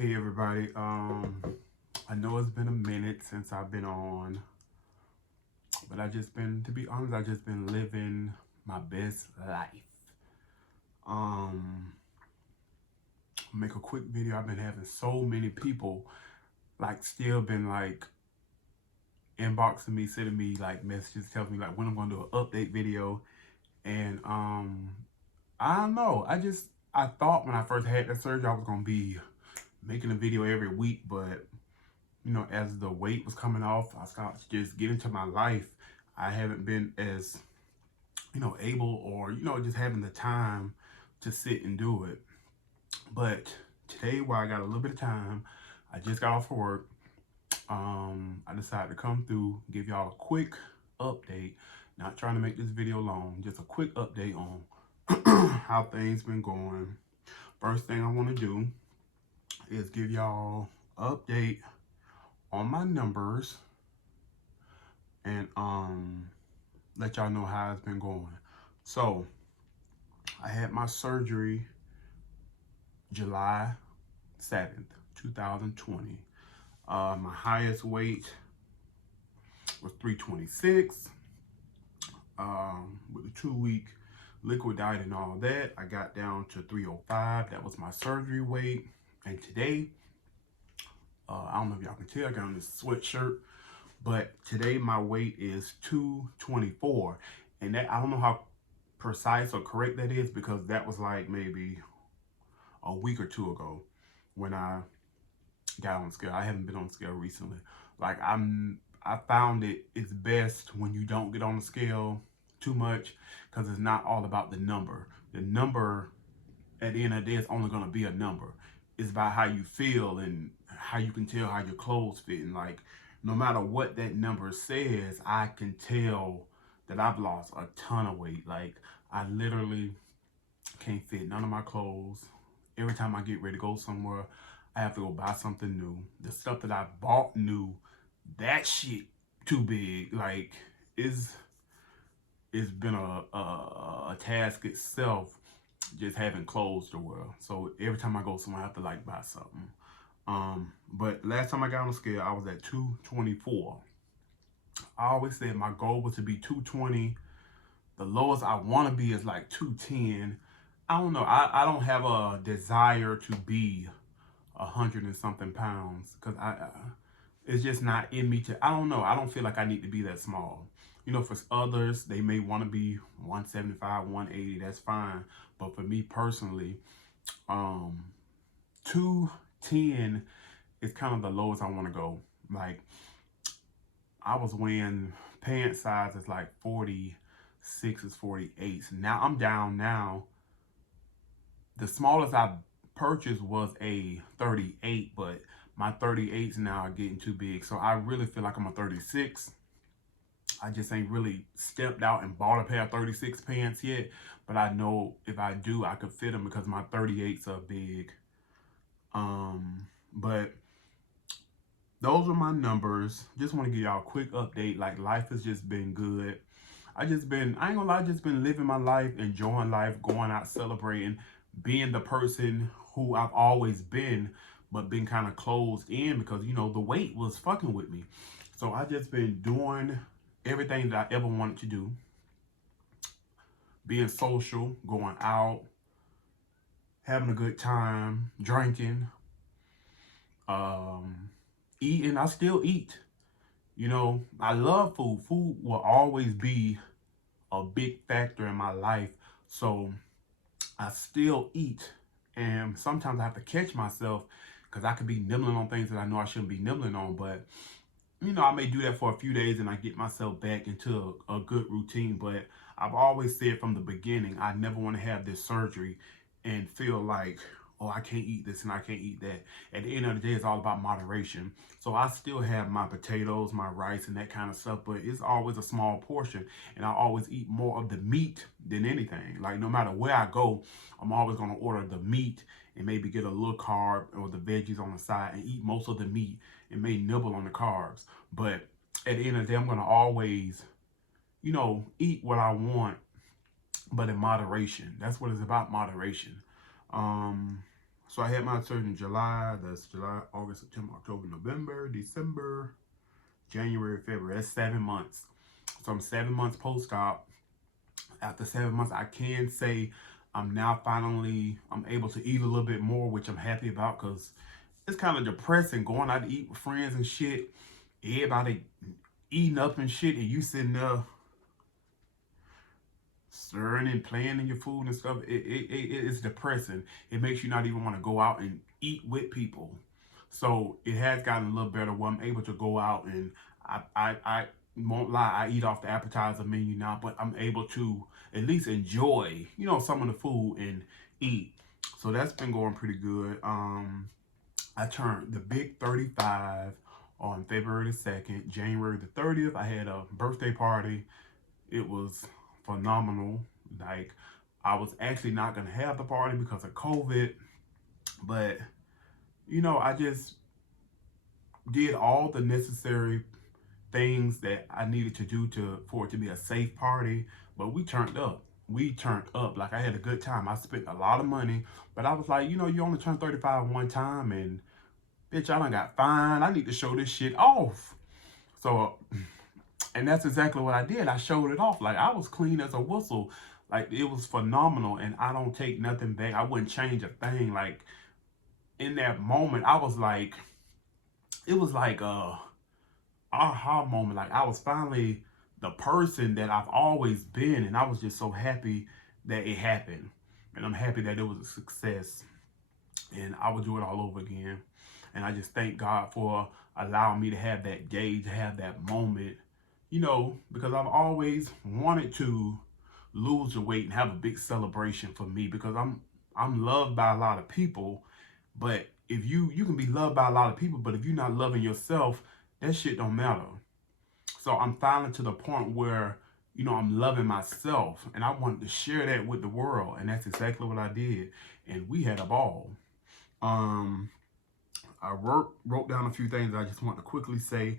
Hey everybody, I know it's been a minute since I've been on, but to be honest, I just been living my best life. Um, make a quick video. I've been having so many people still been inboxing me, sending me messages, telling me when I'm gonna do an update video. And I don't know. I thought when I first had that surgery I was gonna be making a video every week, but as the weight was coming off, I started just getting to my life. I haven't been as, able or, just having the time to sit and do it. But today, while I got a little bit of time, I just got off of work. I decided to come through, give y'all a quick update. Not trying to make this video long, just a quick update on how things been going. First thing I want to do is give y'all an update on my numbers and let y'all know how it's been going. So I had my surgery July 7th, 2020. My highest weight was 326. With the 2-week liquid diet and all that, I got down to 305. That was my surgery weight. And today, I don't know if y'all can tell, I got on this sweatshirt, but today my weight is 224. And that, I don't know how precise or correct that is, because that was maybe a week or two ago when I got on the scale. I haven't been on the scale recently. I found it's best when you don't get on the scale too much, because it's not all about the number. The number at the end of the day is only going to be a number. It's about how you feel and how you can tell how your clothes fit. And no matter what that number says, I can tell that I've lost a ton of weight. I literally can't fit none of my clothes. Every time I get ready to go somewhere, I have to go buy something new. The stuff that I bought new, that shit too big. It's been a task itself, just having clothes to wear. So every time I go somewhere, I have to buy something. But last time I got on the scale, I was at 224. I always said my goal was to be 220. The lowest I want to be is 210. I don't know. I don't have a desire to be 100 and something pounds, because it's just not in me to. I don't know. I don't feel like I need to be that small. For others, they may want to be 175, 180. That's fine. But for me personally, 210 is kind of the lowest I want to go. I was wearing pant sizes 46s, 48s. Now I'm down now. The smallest I purchased was a 38, but my 38s now are getting too big. So I really feel like I'm a 36. I just ain't really stepped out and bought a pair of 36 pants yet. But I know if I do, I could fit them, because my 38s are big. But those are my numbers. Just want to give y'all a quick update. Life has just been good. I ain't gonna lie, just been living my life, enjoying life, going out, celebrating, being the person who I've always been, but been kind of closed in because, the weight was fucking with me. So I just been doing everything that I ever wanted to do. Being social, going out, having a good time, drinking, eating. I still eat. I love food. Food will always be a big factor in my life. So I still eat. And sometimes I have to catch myself, because I could be nibbling on things that I know I shouldn't be nibbling on. But, I may do that for a few days and I get myself back into a good routine. But I've always said from the beginning, I never want to have this surgery and feel oh, I can't eat this and I can't eat that. At the end of the day, it's all about moderation. So I still have my potatoes, my rice, and that kind of stuff, but it's always a small portion. And I always eat more of the meat than anything. No matter where I go, I'm always going to order the meat and maybe get a little carb or the veggies on the side and eat most of the meat and may nibble on the carbs. But at the end of the day, I'm going to always, eat what I want, but in moderation. That's what it's about, moderation. So I had my surgery in July. That's July, August, September, October, November, December, January, February. That's 7 months. So I'm 7 months post-op. After 7 months, I can say I'm now finally, I'm able to eat a little bit more, which I'm happy about because it's kind of depressing going out to eat with friends and shit. Everybody eating up and shit, and you sitting there stirring and playing in your food and stuff. It's depressing. It makes you not even want to go out and eat with people. So it has gotten a little better where I'm able to go out and I won't lie, I eat off the appetizer menu now, but I'm able to at least enjoy, you know, some of the food and eat. So that's been going pretty good. I turned the big 35 on February the 2nd. January the 30th, I had a birthday party. It was phenomenal. Like, I was actually not gonna have the party because of COVID, but you know, I just did all the necessary things that I needed to do for it to be a safe party. But we turned up. We turned up. Like, I had a good time. I spent a lot of money, but I was like, you know, you only turn 35 one time, and bitch, I done got fined. I need to show this shit off. So, and that's exactly what I did. I showed it off. Like, I was clean as a whistle. Like, it was phenomenal, and I don't take nothing back. I wouldn't change a thing. Like, in that moment, I was like, it was like aha moment. Like, I was finally the person that I've always been, and I was just so happy that it happened. And I'm happy that it was a success. And I would do it all over again. And I just thank God for allowing me to have that day, to have that moment, you know, because I've always wanted to lose the weight and have a big celebration for me, because I'm loved by a lot of people. But if you can be loved by a lot of people, but if you're not loving yourself, that shit don't matter. So I'm finally to the point where, you know, I'm loving myself, and I wanted to share that with the world, and that's exactly what I did. And we had a ball. Um, I wrote down a few things I just want to quickly say.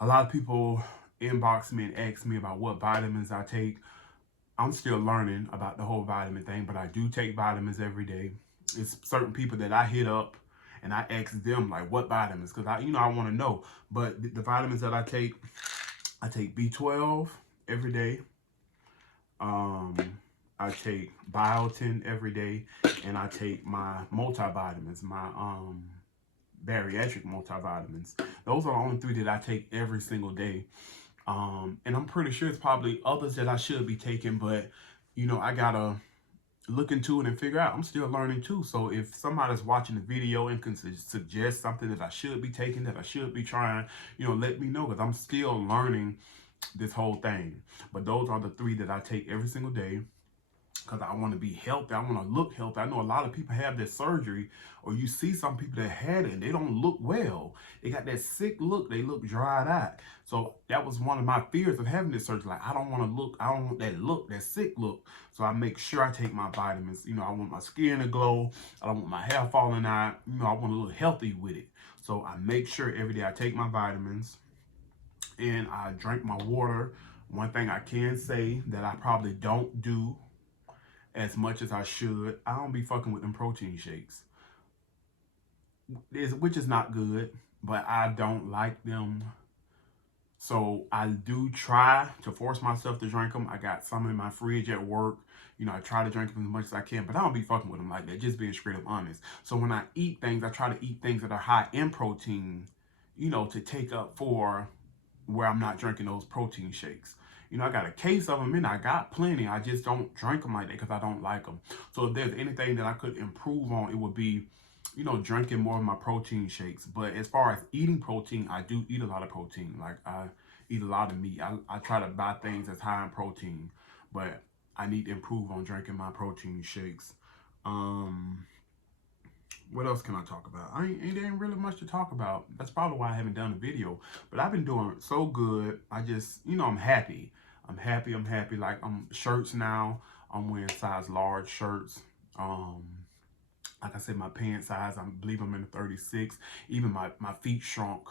A lot of people inbox me and ask me about what vitamins I take. I'm still learning about the whole vitamin thing, but I do take vitamins every day. It's certain people that I hit up and I ask them like what vitamins, because I want to know. But the vitamins that I take B12 every day. Um, I take biotin every day, and I take my multivitamins, my bariatric multivitamins. Those are the only three that I take every single day. And I'm pretty sure it's probably others that I should be taking, but you know, I gotta look into it and figure out. I'm still learning too. So if somebody's watching the video and can suggest something that I should be taking, that I should be trying, you know, let me know, because I'm still learning this whole thing. But those are the three that I take every single day, because I want to be healthy. I want to look healthy. I know a lot of people have this surgery, or you see some people that had it and they don't look well. They got that sick look. They look dried out. So that was one of my fears of having this surgery. Like, I don't want that look, that sick look. So I make sure I take my vitamins. You know, I want my skin to glow. I don't want my hair falling out. You know, I want to look healthy with it. So I make sure every day I take my vitamins and I drink my water. One thing I can say that I probably don't do as much as I should, I don't be fucking with them protein shakes, which is not good, but I don't like them. So I do try to force myself to drink them. I got some in my fridge at work. You know, I try to drink them as much as I can, but I don't be fucking with them like that, just being straight up honest. So when I eat things, I try to eat things that are high in protein, you know, to take up for where I'm not drinking those protein shakes. You know, I got a case of them and I got plenty. I just don't drink them like that because I don't like them. So if there's anything that I could improve on, it would be, you know, drinking more of my protein shakes. But as far as eating protein, I do eat a lot of protein. Like, I eat a lot of meat. I try to buy things that's high in protein, but I need to improve on drinking my protein shakes. What else can I talk about? There ain't really much to talk about. That's probably why I haven't done a video. But I've been doing so good. I just, you know, I'm happy. I'm happy. Like, shirts now. I'm wearing size large shirts. Like I said, my pant size, I believe I'm in the 36. Even my feet shrunk.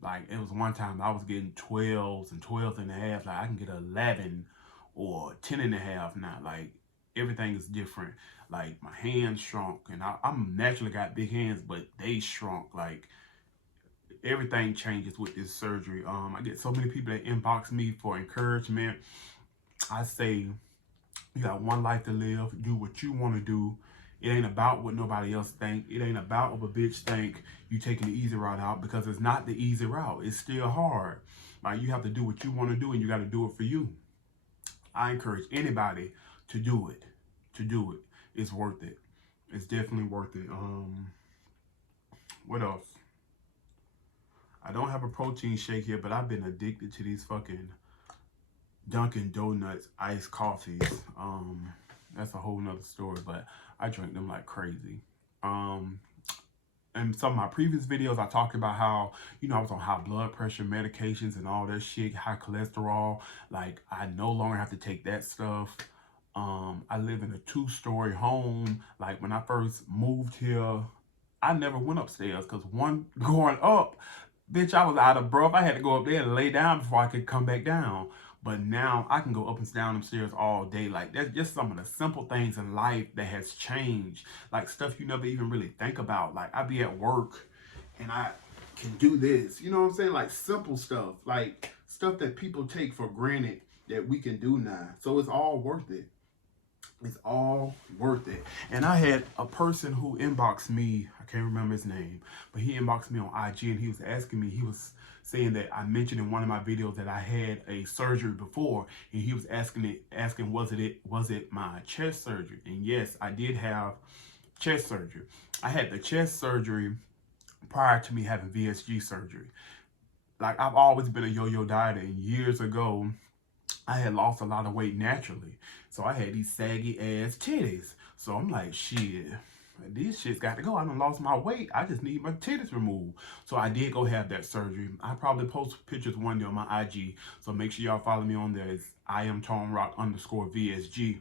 Like, it was one time I was getting 12s and 12 and a half. Like, I can get 11 or 10 and a half now. Like, everything is different. Like my hands shrunk, and I'm naturally got big hands, but they shrunk. Like everything changes with this surgery. I get so many people that inbox me for encouragement. I say, you got one life to live. Do what you want to do. It ain't about what nobody else think. It ain't about what a bitch think you taking the easy route out, because it's not the easy route. It's still hard. Like, you have to do what you want to do, and you got to do it for you. I encourage anybody to do it. To do it. It's worth it. It's definitely worth it. What else? I don't have a protein shake here, but I've been addicted to these fucking Dunkin' Donuts iced coffees. That's a whole nother story, but I drink them like crazy. In some of my previous videos, I talked about how, I was on high blood pressure medications and all that shit, high cholesterol. Like, I no longer have to take that stuff. I live in a 2-story home. Like, when I first moved here, I never went upstairs, because one, going up, bitch, I was out of breath. I had to go up there and lay down before I could come back down. But now I can go up and down them stairs all day. Like, that's just some of the simple things in life that has changed. Like, stuff you never even really think about. Like, I be at work and I can do this. You know what I'm saying? Like, simple stuff. Like, stuff that people take for granted that we can do now. So it's all worth it. It's all worth it. And I had a person who inboxed me, I can't remember his name, but he inboxed me on IG, and he was asking me, he was saying that I mentioned in one of my videos that I had a surgery before, and he was asking was it my chest surgery? And yes, I did have chest surgery. I had the chest surgery prior to me having VSG surgery. Like, I've always been a yo-yo dieter, and years ago, I had lost a lot of weight naturally. So I had these saggy ass titties. So I'm like, shit, these shits got to go. I done lost my weight. I just need my titties removed. So I did go have that surgery. I probably post pictures one day on my IG. So make sure y'all follow me on there. It's IamToneRock_VSG.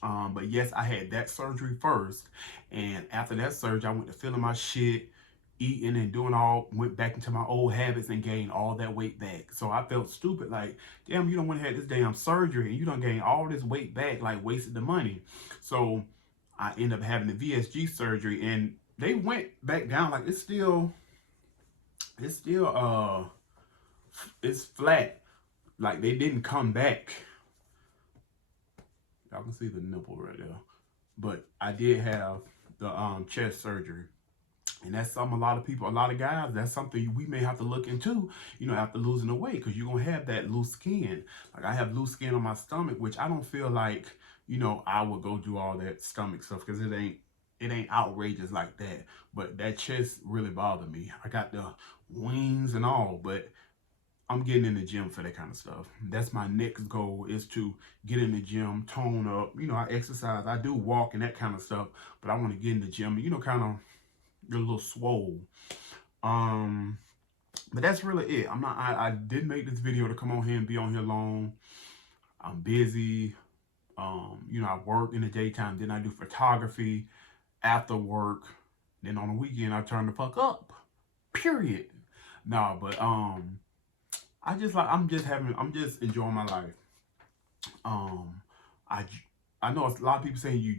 But yes, I had that surgery first. And after that surgery, I went to feeling my shit, eating and doing went back into my old habits and gained all that weight back. So I felt stupid, like, damn, you don't want to have this damn surgery and you don't gain all this weight back, like, wasted the money. So I ended up having the VSG surgery, and they went back down. Like, it's flat. Like, they didn't come back. Y'all can see the nipple right there. But I did have the chest surgery. And that's something a lot of guys, that's something we may have to look into, after losing the weight, because you're going to have that loose skin. Like, I have loose skin on my stomach, which I don't feel like, I would go do all that stomach stuff, because it ain't outrageous like that. But that chest really bothered me. I got the wings and all, but I'm getting in the gym for that kind of stuff. That's my next goal, is to get in the gym, tone up. I exercise, I do walk and that kind of stuff, but I want to get in the gym, kind of get a little swole. But that's really it. I did make this video to come on here and be on here long. I'm busy. I work in the daytime, then I do photography after work. Then on the weekend I turn the fuck up. Period. No, but I'm just enjoying my life. I know a lot of people saying you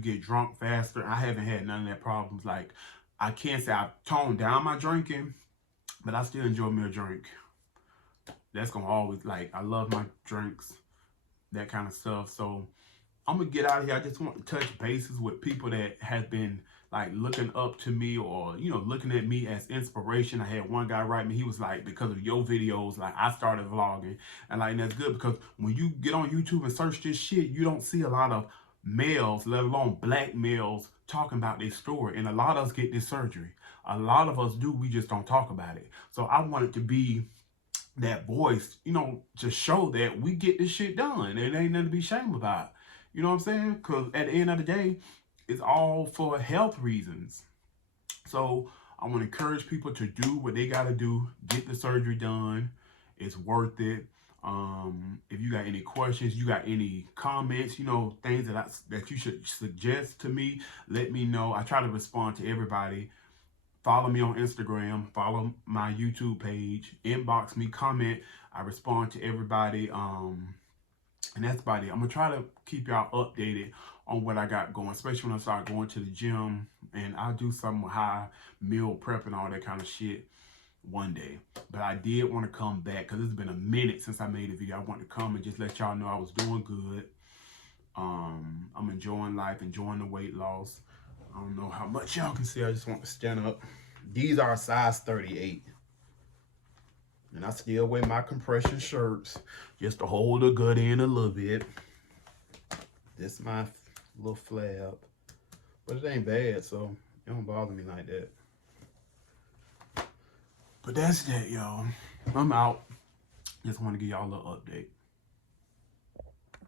get drunk faster. I haven't had none of that problems. Like, I can't say I've toned down my drinking, but I still enjoy me a drink. That's gonna always, like, I love my drinks, that kind of stuff. So I'm gonna get out of here. I just want to touch bases with people that have been, like, looking up to me, or looking at me as inspiration. I had one guy write me, he was like, because of your videos, like, I started vlogging. And like, that's good, because when you get on YouTube and search this shit, you don't see a lot of males, let alone black males, talking about their story. And a lot of us get this surgery. A lot of us do, we just don't talk about it. So I wanted to be that voice, to show that we get this shit done. It ain't nothing to be ashamed about. You know what I'm saying? Because at the end of the day, it's all for health reasons. So I want to encourage people to do what they got to do. Get the surgery done. It's worth it. If you got any questions, you got any comments, things that you should suggest to me, let me know. I try to respond to everybody. Follow me on Instagram. Follow my YouTube page. Inbox me, comment. I respond to everybody. And And that's about it. I'm gonna try to keep y'all updated on what I got going, especially when I start going to the gym, and I'll do some high meal prep and all that kind of shit one day. But I did want to come back because it's been a minute since I made a video. I want to come and just let y'all know I was doing good. I'm enjoying life, enjoying the weight loss. I don't know how much y'all can see. I just want to stand up. These are size 38. And I still wear my compression shirts just to hold the gut in a little bit. This is my little flab. But it ain't bad, so it don't bother me like that. But that's that, y'all. I'm out. Just want to give y'all a little update.